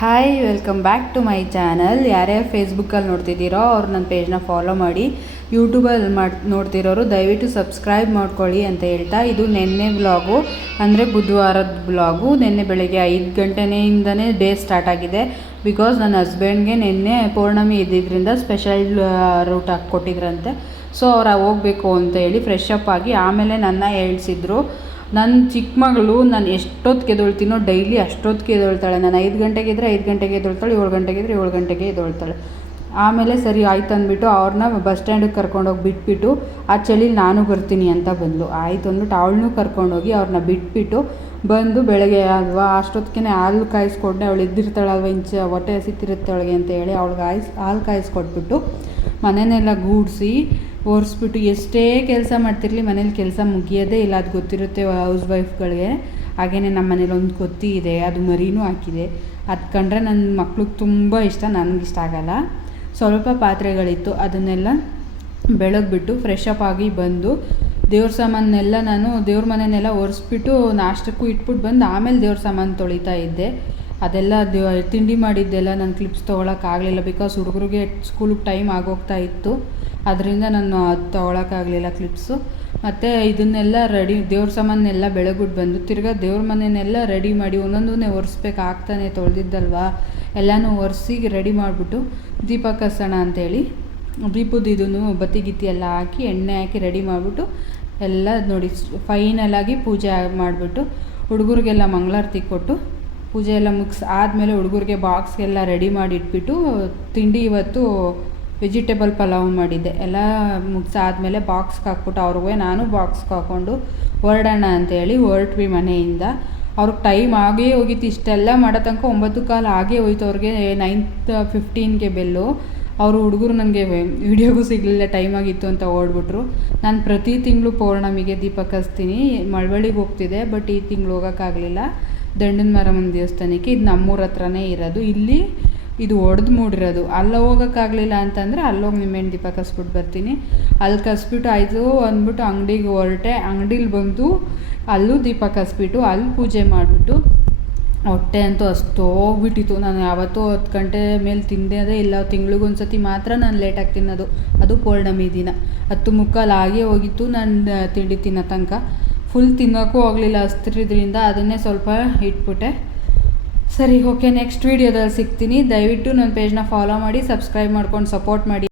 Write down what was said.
Hi welcome back to my channel ಯಾರ್ಯಾರು ಫೇಸ್ಬುಕ್ಕಲ್ಲಿ ನೋಡ್ತಿದ್ದೀರೋ ಅವ್ರು ನನ್ನ ಪೇಜ್ನ ಫಾಲೋ ಮಾಡಿ ಯೂಟ್ಯೂಬಲ್ಲಿ ಮಾಡಿ, ನೋಡ್ತಿರೋರು ದಯವಿಟ್ಟು ಸಬ್ಸ್ಕ್ರೈಬ್ ಮಾಡ್ಕೊಳ್ಳಿ ಅಂತ ಹೇಳ್ತಾ ಇದು ನಿನ್ನೆ ಬ್ಲಾಗು ಅಂದರೆ ಬುಧವಾರದ ಬ್ಲಾಗು ನಿನ್ನೆ ಬೆಳಗ್ಗೆ ಐದು ಗಂಟೆಯಿಂದನೇ ಡೇ ಸ್ಟಾರ್ಟ್ ಆಗಿದೆ. ಬಿಕಾಸ್ ನನ್ನ ಹಸ್ಬೆಂಡ್ಗೆ ನಿನ್ನೆ ಪೌರ್ಣಮಿ ಇದ್ದಿದ್ದರಿಂದ ಸ್ಪೆಷಲ್ ರೂಟ್ ಹಾಕಿ ಕೊಟ್ಟಿದ್ರಂತೆ ಸೊ ಅವ್ರು ಹೋಗಬೇಕು ಅಂತ ಹೇಳಿ ಫ್ರೆಶ್ ಅಪ್ ಆಗಿ ಆಮೇಲೆ ನನ್ನ ಹೇಳ್ಸಿದ್ರು. ನನ್ನ ಚಿಕ್ಕ ಮಗಳು, ನಾನು ಎಷ್ಟೊತ್ತಿಗೆ ಎದ್ದೊಳ್ತೀನೋ ಡೈಲಿ ಅಷ್ಟೊತ್ತಿಗೆ ಎದ್ದೊಳ್ತಾಳೆ ನಾನು ಐದು ಗಂಟೆಗೆ ಇದ್ದರೆ ಐದು ಗಂಟೆಗೆ ಎದ್ದೊಳ್ತಾಳೆ ಏಳು ಗಂಟೆಗೆ ಇದ್ದರೆ ಏಳು ಗಂಟೆಗೆ ಎದ್ದೊಳ್ತಾಳೆ ಆಮೇಲೆ ಸರಿ, ಆಯ್ತು ಅಂದ್ಬಿಟ್ಟು ಅವ್ರನ್ನ ಬಸ್ ಸ್ಟ್ಯಾಂಡಿಗೆ ಕರ್ಕೊಂಡೋಗಿ ಬಿಟ್ಬಿಟ್ಟು, ಆ ಚಳಿಲಿ ನಾನು ಬರ್ತೀನಿ ಅಂತ ಬಂದಳು ಆಯ್ತು ಅಂದ್ಬಿಟ್ಟು ಅವಳನ್ನೂ ಕರ್ಕೊಂಡೋಗಿ ಅವ್ರನ್ನ ಬಿಟ್ಬಿಟ್ಟು ಬಂದು ಬೆಳಗ್ಗೆ ಅಲ್ವಾ ಅಷ್ಟೊತ್ತಿಗೆ ಹಾಲು ಕಾಯಿಸ್ಕೊಂಡೆ. ಅವಳು ಇದ್ದಿರ್ತಾಳಲ್ವ ಇಂಚ ಹೊಟ್ಟೆ ಹಸಿತಿರುತ್ತೆ ಅವಳಿಗೆ ಅಂತ ಹೇಳಿ ಅವಳಿಗೆ ಆಯ್ಸ್, ಹಾಲು ಕಾಯಿಸ್ಕೊಟ್ಬಿಟ್ಟು ಮನೆಯೆಲ್ಲ ಗೂಡಿಸಿ ಒರೆಸ್ಬಿಟ್ಟು ಎಷ್ಟೇ ಕೆಲಸ ಮಾಡ್ತಿರಲಿ ಮನೇಲಿ ಕೆಲಸ ಮುಗಿಯೋದೇ ಇಲ್ಲ. ಅದು ಗೊತ್ತಿರುತ್ತೆ ಹೌಸ್ ವೈಫ್ಗಳಿಗೆ ಹಾಗೆಯೇ ನಮ್ಮ ಮನೇಲಿ ಒಂದು ಕೊತ್ತಿ ಇದೆ, ಅದು ಮರಿನೂ ಹಾಕಿದೆ. ಅದು ಕಂಡ್ರೆ ನನ್ನ ಮಕ್ಳಿಗೆ ತುಂಬ ಇಷ್ಟ ನನಗೆ ಇಷ್ಟ ಆಗಲ್ಲ. ಸ್ವಲ್ಪ ಪಾತ್ರೆಗಳಿತ್ತು, ಅದನ್ನೆಲ್ಲ ಬೆಳಗ್ಬಿಟ್ಟು ಫ್ರೆಶ್ ಅಪ್ ಆಗಿ ಬಂದು ದೇವ್ರ ಸಾಮಾನೆಲ್ಲ ನಾನು ದೇವ್ರ ಮನೆಯನ್ನೆಲ್ಲ ಒರೆಸ್ಬಿಟ್ಟು ನಾಷ್ಟಕ್ಕೂ ಇಟ್ಬಿಟ್ಟು ಬಂದು ಆಮೇಲೆ ದೇವ್ರ ಸಾಮಾನು ತೊಳಿತಾ ಇದ್ದೆ. ಅದೆಲ್ಲ ದೇವ ತಿಂಡಿ ಮಾಡಿದ್ದೆಲ್ಲ ನಾನು ಕ್ಲಿಪ್ಸ್ ತೊಗೊಳಕ್ಕಾಗಲಿಲ್ಲ ಬಿಕಾಸ್ ಹುಡುಗರಿಗೆ ಸ್ಕೂಲಿಗೆ ಟೈಮ್ ಆಗೋಗ್ತಾ ಇತ್ತು. ಅದರಿಂದ ನಾನು ಅದು ತೊಗೊಳಕ್ಕಾಗಲಿಲ್ಲ ಕ್ಲಿಪ್ಸು ಮತ್ತು ಇದನ್ನೆಲ್ಲ ರೆಡಿ ದೇವ್ರ ಸಾಮಾನೆಲ್ಲ ಬೆಳಗುಟ್ಟು ಬಂದು ತಿರ್ಗಾ ದೇವ್ರ ಮನೆಯನ್ನೆಲ್ಲ ರೆಡಿ ಮಾಡಿ ಒಂದೊಂದನ್ನೇ ಒರೆಸ್ಬೇಕು ಆಗ್ತಾನೆ ತೊಳೆದಿದ್ದಲ್ವಾ? ಎಲ್ಲನೂ ಒರೆಸಿ ರೆಡಿ ಮಾಡಿಬಿಟ್ಟು ದೀಪ ಕಸೋಣ ಅಂತೇಳಿ ದೀಪದ ಇದನ್ನು ಬತ್ತಿ ಗಿತ್ತಿ ಎಲ್ಲ ಹಾಕಿ ಎಣ್ಣೆ ಹಾಕಿ ರೆಡಿ ಮಾಡಿಬಿಟ್ಟು ಎಲ್ಲ ನೋಡಿ ಫೈನಲಾಗಿ ಪೂಜೆ ಮಾಡಿಬಿಟ್ಟು ಹುಡುಗರಿಗೆಲ್ಲ ಮಂಗಳಾರತಿ ಕೊಟ್ಟು ಪೂಜೆ ಎಲ್ಲ ಮುಗಿಸ್ ಆದಮೇಲೆ ಹುಡುಗರಿಗೆ ಬಾಕ್ಸ್ಗೆಲ್ಲ ರೆಡಿ ಮಾಡಿ ಇಟ್ಬಿಟ್ಟು ತಿಂಡಿ ಇವತ್ತು ವೆಜಿಟೇಬಲ್ ಪಲಾವ್ ಮಾಡಿದ್ದೆ. ಎಲ್ಲ ಮುಗಿಸಾದ್ಮೇಲೆ ಬಾಕ್ಸ್ಗೆ ಹಾಕ್ಬಿಟ್ಟು ಅವ್ರಿಗೆ ನಾನು ಬಾಕ್ಸ್ಗೆ ಹಾಕ್ಕೊಂಡು ಹೊರಡೋಣ ಅಂತೇಳಿ ಹೊರಟ್ವಿ ಮನೆಯಿಂದ. ಅವ್ರಿಗೆ ಟೈಮ್ ಆಗೇ ಹೋಗಿತ್ತು. ಇಷ್ಟೆಲ್ಲ ಮಾಡೋ ತನಕ ಒಂಬತ್ತು ಕಾಲು ಆಗೇ ಹೋಯ್ತು ಅವ್ರಿಗೆ. ನೈನ್ತ್ ಫಿಫ್ಟೀನ್ಗೆ ಬೆಲ್ಲು. ಅವರು ಹುಡುಗರು ನನಗೆ ವಿಡಿಯೋಗೂ ಸಿಗಲಿಲ್ಲ ಟೈಮ್ ಆಗಿತ್ತು ಅಂತ ಓಡ್ಬಿಟ್ರು. ನಾನು ಪ್ರತಿ ತಿಂಗಳು ಪೌರ್ಣಮಿಗೆ ದೀಪ ಕಸ್ತೀನಿ ಮಳವಳ್ಳಿಗೆ ಹೋಗ್ತಿದ್ದೆ ಬಟ್ ಈ ತಿಂಗಳು ಹೋಗೋಕ್ಕಾಗಲಿಲ್ಲ. ದಂಡನ ಮರಮ್ಮನ ದೇವಸ್ಥಾನಕ್ಕೆ. ಇದು ನಮ್ಮೂರ ಹತ್ರನೇ ಇರೋದು. ಇಲ್ಲಿ ಇದು ಒಡೆದು ಮೂಡಿರೋದು. ಅಲ್ಲಿ ಹೋಗೋಕ್ಕಾಗಲಿಲ್ಲ ಅಂತಂದರೆ ಅಲ್ಲೋಗಿ ನಿಮ್ಮ ದೀಪ ಕಸ್ಬಿಟ್ಟು ಬರ್ತೀನಿ. ಅಲ್ಲಿ ಕಸ್ಬಿಟ್ಟು ಆಯಿತು ಅಂದ್ಬಿಟ್ಟು ಅಂಗಡಿಗೆ ಹೊರಟೆ. ಅಂಗಡೀಲಿ ಬಂದು ಅಲ್ಲೂ ದೀಪ ಕಸ್ಬಿಟ್ಟು ಅಲ್ಲಿ ಪೂಜೆ ಮಾಡಿಬಿಟ್ಟು ಹೊಟ್ಟೆ ಅಂತೂ ಅಷ್ಟು ಹೋಗ್ಬಿಟ್ಟಿತ್ತು. ನಾನು ಯಾವತ್ತೂ ಹತ್ತು ಗಂಟೆ ಮೇಲೆ ತಿಂದೇ ಇಲ್ಲ. ತಿಂಗ್ಳಿಗೊಂದು ಸತಿ ಮಾತ್ರ ನಾನು ಲೇಟಾಗಿ ತಿನ್ನೋದು. ಅದು ಪೌರ್ಣಮಿ ದಿನ. ಹತ್ತು ಮುಕ್ಕಾಲು ಆಗೇ ಹೋಗಿತ್ತು ನಾನು ತಿಂಡಿ ತಿನ್ನೋ ತನಕ. ಫುಲ್ ತಿನ್ನೋಕ್ಕೂ ಹೋಗಲಿಲ್ಲ ಹಸ್ತಿದ್ರಿಂದ ಅದನ್ನೇ ಸ್ವಲ್ಪ ಇಟ್ಬಿಟ್ಟೆ. ಸರಿ ಓಕೆ ನೆಕ್ಸ್ಟ್ ವೀಡಿಯೋದಲ್ಲಿ ಸಿಗ್ತೀನಿ. ದಯವಿಟ್ಟು ನನ್ನ ಪೇಜ್ನ ಫಾಲೋ ಮಾಡಿ ಸಬ್ಸ್ಕ್ರೈಬ್ ಮಾಡ್ಕೊಂಡು ಸಪೋರ್ಟ್ ಮಾಡಿ.